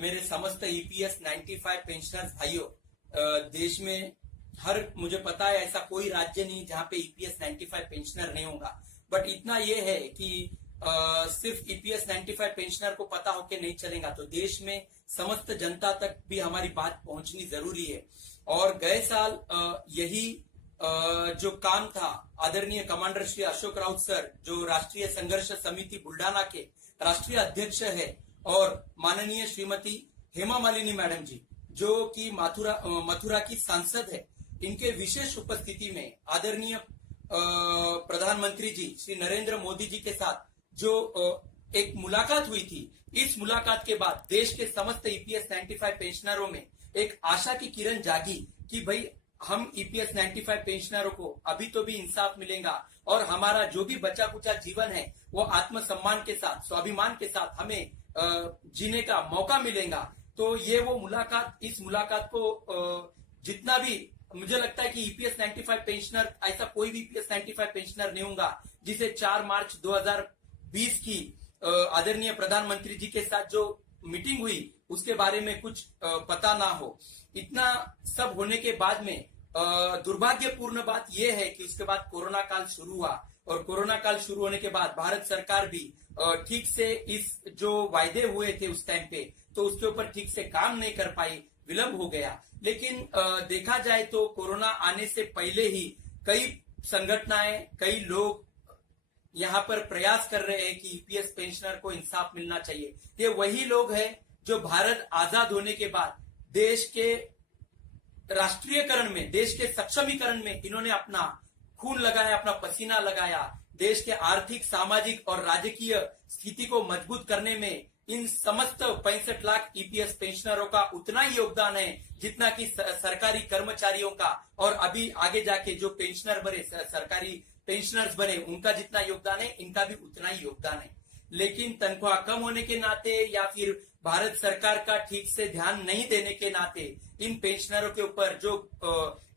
मेरे समस्त EPS 95 pensioners भाइयों, देश में मुझे पता है ऐसा कोई राज्य नहीं जहां पे ईपीएस 95 पेंशनर नहीं होगा। बट इतना ये है कि सिर्फ ईपीएस 95 पेंशनर को पता होके नहीं चलेगा, तो देश में समस्त जनता तक भी हमारी बात पहुंचनी जरूरी है। और गए साल यही जो काम था, आदरणीय कमांडर श्री अशोक राउत सर, जो राष्ट्रीय संघर्ष समिति बुल्डाना के राष्ट्रीय अध्यक्ष है, और माननीय श्रीमती हेमा मालिनी मैडम जी, जो कि मथुरा की सांसद है, इनके विशेष उपस्थिति में आदरणीय प्रधानमंत्री जी श्री नरेंद्र मोदी जी के साथ जो एक मुलाकात हुई थी, इस मुलाकात के बाद देश के समस्त ईपीएस 95 पेंशनरों में एक आशा की किरण जागी कि भाई हम ईपीएस 95 पेंशनरों को अभी तो भी इंसाफ मिलेगा और हमारा जो भी बचा कुचा जीवन है वो आत्मसम्मान के साथ, स्वाभिमान के साथ हमें जीने का मौका मिलेगा। तो ये वो मुलाकात, इस मुलाकात को जितना भी मुझे लगता है कि ईपीएस 95 पेंशनर, ऐसा कोई भी ईपीएस 95 पेंशनर नहीं होगा जिसे 4 मार्च 2020 की आदरणीय प्रधानमंत्री जी के साथ जो मीटिंग हुई उसके बारे में कुछ पता ना हो। इतना सब होने के बाद में दुर्भाग्यपूर्ण बात यह है कि उसके बाद कोरोना काल शुरू हुआ, और कोरोना काल शुरू होने के बाद भारत सरकार भी ठीक से इस जो वायदे हुए थे उस टाइम पे, तो उसके ऊपर ठीक से काम नहीं कर पाई, विलंब हो गया। लेकिन देखा जाए तो कोरोना आने से पहले ही कई संगठनाएं, कई लोग यहाँ पर प्रयास कर रहे हैं कि ईपीएस पेंशनर को इंसाफ मिलना चाहिए। ये वही लोग हैं जो भारत आजाद होने के बाद देश के राष्ट्रीयकरण में, देश के सक्षमीकरण में इन्होंने अपना खून लगाया, अपना पसीना लगाया। देश के आर्थिक, सामाजिक और राजकीय स्थिति को मजबूत करने में इन समस्त 65 लाख ईपीएस पेंशनरों का उतना ही योगदान है जितना कि सरकारी कर्मचारियों का, और अभी आगे जाके जो पेंशनर बने, सरकारी पेंशनर्स बने, उनका जितना योगदान है, इनका भी उतना ही योगदान है। लेकिन तनख्वाह कम होने के नाते या फिर भारत सरकार का ठीक से ध्यान नहीं देने के नाते इन पेंशनरों के ऊपर जो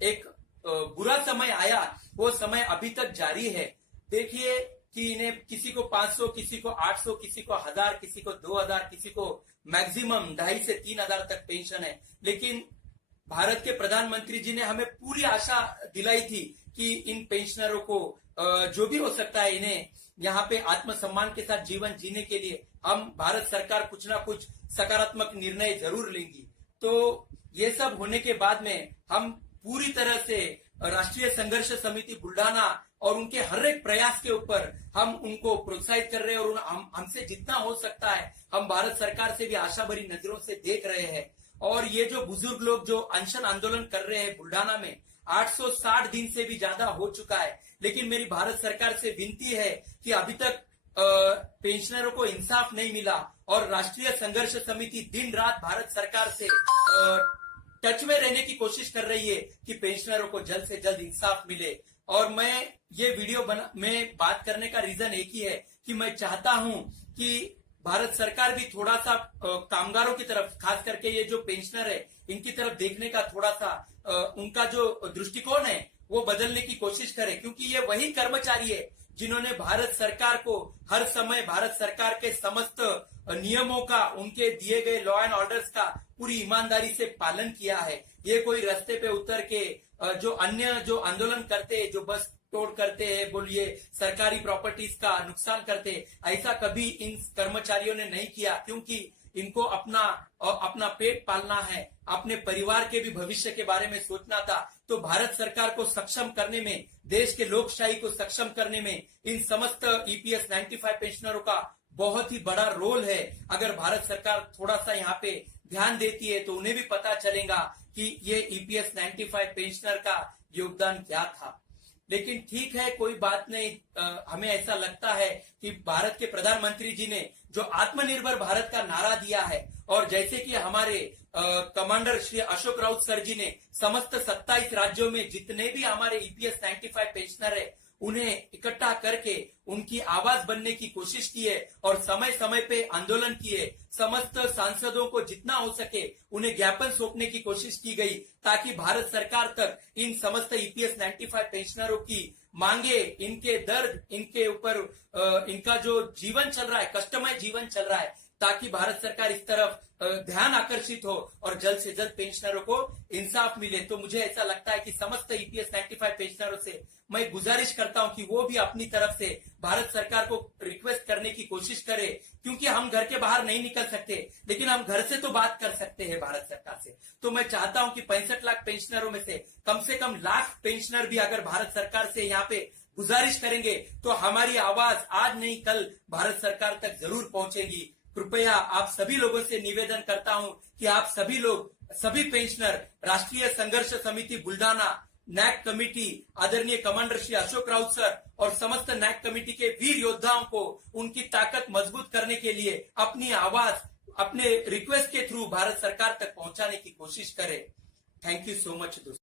एक बुरा समय आया, वो समय अभी तक जारी है। देखिए कि इन्हें किसी को 500, किसी को 800, किसी को 1000, किसी को 2000, किसी को मैक्सिमम 2500 से 3000 तक पेंशन है। लेकिन भारत के प्रधानमंत्री जी ने हमें पूरी आशा दिलाई थी कि इन पेंशनरों को जो भी हो सकता है, इन्हें यहाँ पे आत्मसम्मान के साथ जीवन जीने के लिए हम भारत सरकार कुछ ना कुछ सकारात्मक निर्णय जरूर लेंगी। तो ये सब होने के बाद में हम पूरी तरह से राष्ट्रीय संघर्ष समिति बुल्डाना और उनके हर एक प्रयास के ऊपर हम उनको प्रोत्साहित कर रहे हैं, और हमसे जितना हो सकता है हम भारत सरकार से भी आशा भरी नजरों से देख रहे हैं। और ये जो बुजुर्ग लोग जो अनशन आंदोलन कर रहे हैं बुल्डाना में, 860 दिन से भी ज्यादा हो चुका है। लेकिन मेरी भारत सरकार से विनती है कि अभी तक पेंशनरों को इंसाफ नहीं मिला, और राष्ट्रीय संघर्ष समिति दिन रात भारत सरकार से टच में रहने की कोशिश कर रही है कि पेंशनरों को जल्द से जल्द इंसाफ मिले। और मैं ये वीडियो में बात करने का रीजन एक ही है कि मैं चाहता हूं कि भारत सरकार भी थोड़ा सा कामगारों की तरफ, खास करके ये जो पेंशनर है, इनकी तरफ देखने का थोड़ा सा उनका जो दृष्टिकोण है वो बदलने की कोशिश करे, क्योंकि ये वही कर्मचारी है जिन्होंने भारत सरकार को हर समय, भारत सरकार के समस्त नियमों का, उनके दिए गए लॉ एंड ऑर्डर्स का पूरी ईमानदारी से पालन किया है। ये कोई रास्ते पे उतर के जो अन्य जो आंदोलन करते हैं, जो बस तोड़ करते हैं, बोलिए सरकारी प्रॉपर्टीज का नुकसान करते, ऐसा कभी इन कर्मचारियों ने नहीं किया, क्योंकि इनको अपना पेट पालना है, अपने परिवार के भी भविष्य के बारे में सोचना था। तो भारत सरकार को सक्षम करने में, देश के लोकशाही को सक्षम करने में इन समस्त ईपीएस 95 पेंशनरों का बहुत ही बड़ा रोल है। अगर भारत सरकार थोड़ा सा यहाँ पे ध्यान देती है तो उन्हें भी पता चलेगा कि ये ईपीएस 95 पेंशनर का योगदान क्या था। लेकिन ठीक है, कोई बात नहीं। हमें ऐसा लगता है कि भारत के प्रधानमंत्री जी ने जो आत्मनिर्भर भारत का नारा दिया है, और जैसे कि हमारे कमांडर श्री अशोक राउत सर जी ने समस्त 27 राज्यों में जितने भी हमारे ईपीएस 95 पेंशनर है उन्हें इकट्ठा करके उनकी आवाज बनने की कोशिश की है, और समय समय पे आंदोलन किए। समस्त सांसदों को जितना हो सके उन्हें ज्ञापन सौंपने की कोशिश की गई, ताकि भारत सरकार तक इन समस्त ईपीएस 95 पेंशनरों की मांगे, इनके दर्द, इनके ऊपर इनका जो जीवन चल रहा है, कष्टमय जीवन चल रहा है, ताकि भारत सरकार इस तरफ ध्यान आकर्षित हो और जल्द से जल्द पेंशनरों को इंसाफ मिले। तो मुझे ऐसा लगता है कि समस्त ईपीएस 95 पेंशनरों से मैं गुजारिश करता हूं कि वो भी अपनी तरफ से भारत सरकार को रिक्वेस्ट करने की कोशिश करे, क्योंकि हम घर के बाहर नहीं निकल सकते, लेकिन हम घर से तो बात कर सकते हैं भारत सरकार से। तो मैं चाहता हूं कि 65 लाख पेंशनरों में से कम लाख पेंशनर भी अगर भारत सरकार से यहाँ पे गुजारिश करेंगे तो हमारी आवाज आज नहीं कल भारत सरकार तक जरूर पहुंचेगी। कृपया आप सभी लोगों से निवेदन करता हूं कि आप सभी लोग, सभी पेंशनर, राष्ट्रीय संघर्ष समिति बुल्ढाना, नैक कमेटी, आदरणीय कमांडर श्री अशोक राउत सर और समस्त नैक कमेटी के वीर योद्धाओं को उनकी ताकत मजबूत करने के लिए अपनी आवाज अपने रिक्वेस्ट के थ्रू भारत सरकार तक पहुंचाने की कोशिश करें। थैंक यू सो मच दोस्तों।